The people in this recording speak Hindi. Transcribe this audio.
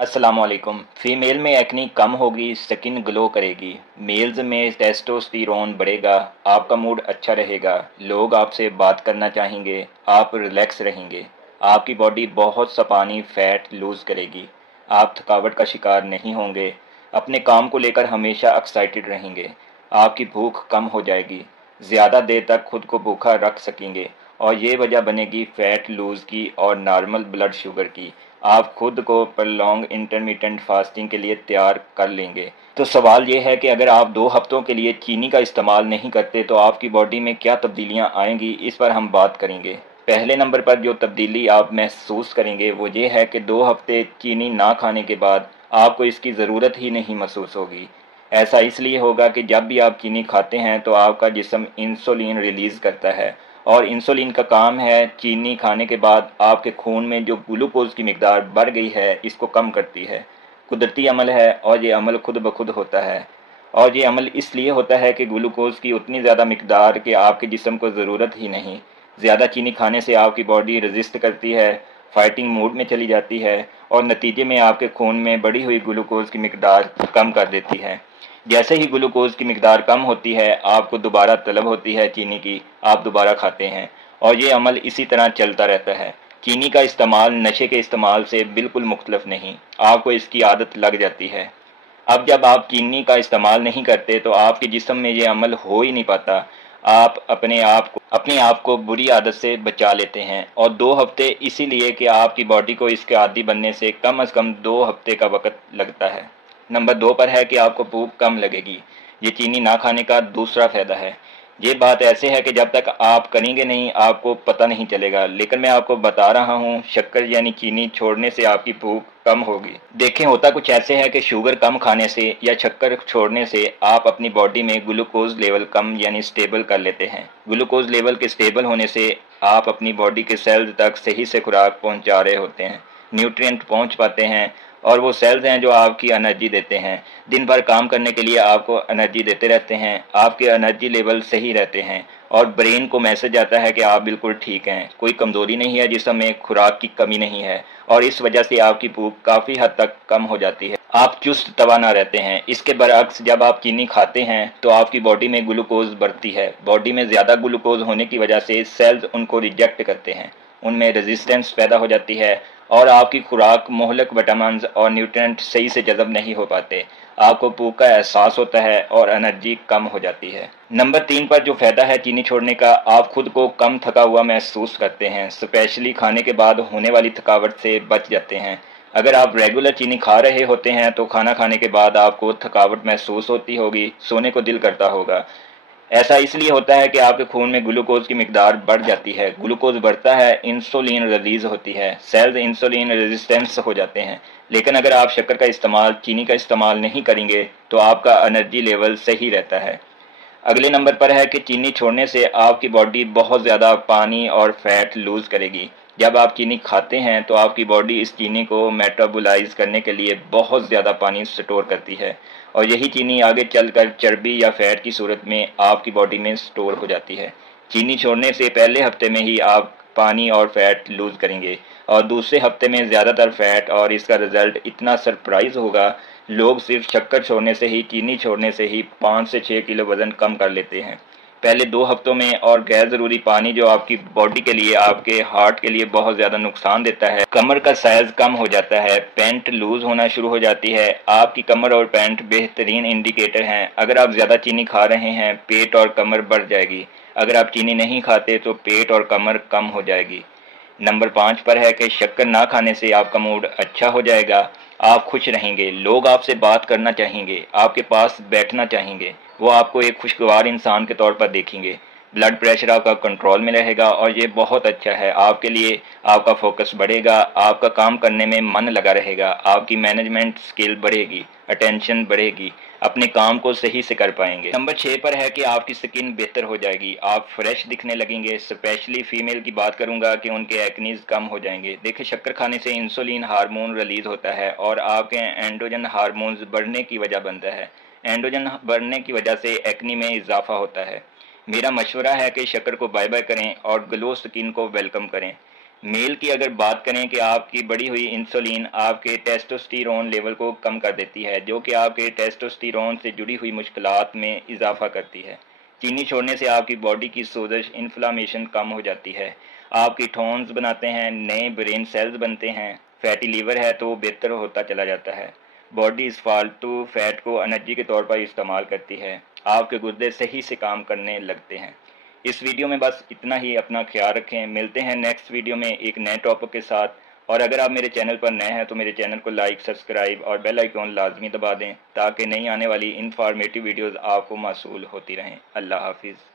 अस्सलामुअलैकुम। फीमेल में एक्नी कम होगी, स्किन ग्लो करेगी। मेल्स में टेस्टोस्टेरोन बढ़ेगा, आपका मूड अच्छा रहेगा, लोग आपसे बात करना चाहेंगे, आप रिलैक्स रहेंगे। आपकी बॉडी बहुत सा पानी फैट लूज़ करेगी, आप थकावट का शिकार नहीं होंगे, अपने काम को लेकर हमेशा एक्साइटेड रहेंगे। आपकी भूख कम हो जाएगी, ज़्यादा देर तक खुद को भूखा रख सकेंगे और ये वजह बनेगी फ़ैट लूज़ की और नॉर्मल ब्लड शुगर की। आप खुद को प्रलॉन्ग इंटरमिटेंट फास्टिंग के लिए तैयार कर लेंगे। तो सवाल ये है कि अगर आप 2 हफ्तों के लिए चीनी का इस्तेमाल नहीं करते तो आपकी बॉडी में क्या तब्दीलियां आएंगी, इस पर हम बात करेंगे। पहले नंबर पर जो तब्दीली आप महसूस करेंगे वो ये है कि 2 हफ्ते चीनी ना खाने के बाद आपको इसकी ज़रूरत ही नहीं महसूस होगी। ऐसा इसलिए होगा कि जब भी आप चीनी खाते हैं तो आपका जिस्म इंसुलिन रिलीज़ करता है और इंसुलिन का काम है चीनी खाने के बाद आपके खून में जो ग्लूकोज की मिकदार बढ़ गई है इसको कम करती है। कुदरती अमल है और ये अमल खुद ब खुद होता है। और ये अमल इसलिए होता है कि ग्लूकोज की उतनी ज़्यादा मिकदार कि आपके जिस्म को ज़रूरत ही नहीं। ज़्यादा चीनी खाने से आपकी बॉडी रेजिस्ट करती है, फाइटिंग मूड में चली जाती है और नतीजे में आपके खून में बढ़ी हुई ग्लूकोज की मिकदार कम कर देती है। जैसे ही ग्लूकोज की मिकदार कम होती है आपको दोबारा तलब होती है चीनी की, आप दोबारा खाते हैं और ये अमल इसी तरह चलता रहता है। चीनी का इस्तेमाल नशे के इस्तेमाल से बिल्कुल मुख्तलिफ नहीं, आपको इसकी आदत लग जाती है। अब जब आप चीनी का इस्तेमाल नहीं करते तो आपके जिस्म में ये अमल हो ही नहीं पाता। आप अपने आप को बुरी आदत से बचा लेते हैं और 2 हफ्ते इसीलिए कि आपकी बॉडी को इसके आदी बनने से कम 2 हफ्ते का वक्त लगता है। नंबर 2 पर है कि आपको भूख कम लगेगी। ये चीनी ना खाने का दूसरा फ़ायदा है। ये बात ऐसे है कि जब तक आप करेंगे नहीं आपको पता नहीं चलेगा, लेकिन मैं आपको बता रहा हूँ शक्कर यानी चीनी छोड़ने से आपकी भूख कम होगी। देखें, होता कुछ ऐसे है कि शुगर कम खाने से या शक्कर छोड़ने से आप अपनी बॉडी में ग्लूकोज लेवल कम यानी स्टेबल कर लेते हैं। ग्लूकोज लेवल के स्टेबल होने से आप अपनी बॉडी के सेल्स तक सही से खुराक पहुँचा रहे होते हैं, न्यूट्रिएंट पहुँच पाते हैं और वो सेल्स हैं जो आपकी एनर्जी देते हैं। दिन भर काम करने के लिए आपको एनर्जी देते रहते हैं, आपके एनर्जी लेवल सही रहते हैं और ब्रेन को मैसेज आता है कि आप बिल्कुल ठीक हैं, कोई कमज़ोरी नहीं है, जिस्म में खुराक की कमी नहीं है और इस वजह से आपकी भूख काफ़ी हद तक कम हो जाती है। आप चुस्त तवाना रहते हैं। इसके बरअक्स जब आप चीनी खाते हैं तो आपकी बॉडी में ग्लूकोज बढ़ती है। बॉडी में ज़्यादा ग्लूकोज होने की वजह से सेल्स उनको रिजेक्ट करते हैं, उनमें रेजिस्टेंस पैदा हो जाती है और आपकी खुराक मोहलक विटामिन और न्यूट्रिएंट सही से जज़ब नहीं हो पाते। आपको भूख का एहसास होता है और एनर्जी कम हो जाती है। नंबर 3 पर जो फ़ायदा है चीनी छोड़ने का, आप खुद को कम थका हुआ महसूस करते हैं, स्पेशली खाने के बाद होने वाली थकावट से बच जाते हैं। अगर आप रेगुलर चीनी खा रहे होते हैं तो खाना खाने के बाद आपको थकावट महसूस होती होगी, सोने को दिल करता होगा। ऐसा इसलिए होता है कि आपके खून में ग्लूकोज की मिकदार बढ़ जाती है। ग्लूकोज बढ़ता है, इंसुलिन रिलीज होती है, सेल्स इंसुलिन रेजिस्टेंस हो जाते हैं। लेकिन अगर आप शक्कर का इस्तेमाल, चीनी का इस्तेमाल नहीं करेंगे तो आपका एनर्जी लेवल सही रहता है। अगले नंबर पर है कि चीनी छोड़ने से आपकी बॉडी बहुत ज़्यादा पानी और फैट लूज़ करेगी। जब आप चीनी खाते हैं तो आपकी बॉडी इस चीनी को मेटाबोलाइज करने के लिए बहुत ज़्यादा पानी स्टोर करती है और यही चीनी आगे चलकर चर्बी या फैट की सूरत में आपकी बॉडी में स्टोर हो जाती है। चीनी छोड़ने से पहले हफ्ते में ही आप पानी और फैट लूज़ करेंगे और दूसरे हफ्ते में ज़्यादातर फैट, और इसका रिज़ल्ट इतना सरप्राइज़ होगा। लोग सिर्फ शक्कर छोड़ने से ही, चीनी छोड़ने से ही 5 से 6 किलो वज़न कम कर लेते हैं पहले 2 हफ्तों में। और गैर ज़रूरी पानी जो आपकी बॉडी के लिए, आपके हार्ट के लिए बहुत ज़्यादा नुकसान देता है। कमर का साइज़ कम हो जाता है, पैंट लूज़ होना शुरू हो जाती है। आपकी कमर और पैंट बेहतरीन इंडिकेटर हैं। अगर आप ज़्यादा चीनी खा रहे हैं पेट और कमर बढ़ जाएगी, अगर आप चीनी नहीं खाते तो पेट और कमर कम हो जाएगी। नंबर 5 पर है कि शक्कर ना खाने से आपका मूड अच्छा हो जाएगा, आप खुश रहेंगे, लोग आपसे बात करना चाहेंगे, आपके पास बैठना चाहेंगे, वो आपको एक खुशगवार इंसान के तौर पर देखेंगे। ब्लड प्रेशर आपका कंट्रोल में रहेगा और ये बहुत अच्छा है आपके लिए। आपका फोकस बढ़ेगा, आपका काम करने में मन लगा रहेगा, आपकी मैनेजमेंट स्किल बढ़ेगी, अटेंशन बढ़ेगी, अपने काम को सही से कर पाएंगे। नंबर 6 पर है कि आपकी स्किन बेहतर हो जाएगी, आप फ्रेश दिखने लगेंगे। स्पेशली फीमेल की बात करूंगा कि उनके एक्नीज कम हो जाएंगे। देखिए, शक्कर खाने से इंसुलिन हार्मोन रिलीज होता है और आपके एंड्रोजन हार्मोन्स बढ़ने की वजह बनता है। एंड्रोजन बढ़ने की वजह से एक्नी में इजाफा होता है। मेरा मशवरा है कि शक्कर को बाय बाय करें और ग्लो स्किन को वेलकम करें। मेल की अगर बात करें कि आपकी बढ़ी हुई इंसुलिन आपके टेस्टोस्टेरोन लेवल को कम कर देती है, जो कि आपके टेस्टोस्टेरोन से जुड़ी हुई मुश्किलात में इजाफा करती है। चीनी छोड़ने से आपकी बॉडी की सोजश, इन्फ्लामेशन कम हो जाती है, आपकी टोन्स बनाते हैं, नए ब्रेन सेल्स बनते हैं। फैटी लीवर है तो बेहतर होता चला जाता है। बॉडी इस फालतू फैट को एनर्जी के तौर पर इस्तेमाल करती है, आपके गुर्दे सही से काम करने लगते हैं। इस वीडियो में बस इतना ही। अपना ख्याल रखें। मिलते हैं नेक्स्ट वीडियो में एक नए टॉपिक के साथ। और अगर आप मेरे चैनल पर नए हैं तो मेरे चैनल को लाइक, सब्सक्राइब और बेल आइकॉन लाजमी दबा दें ताकि नई आने वाली इंफॉर्मेटिव वीडियोस आपको मौसूल होती रहें। अल्लाह हाफिज़।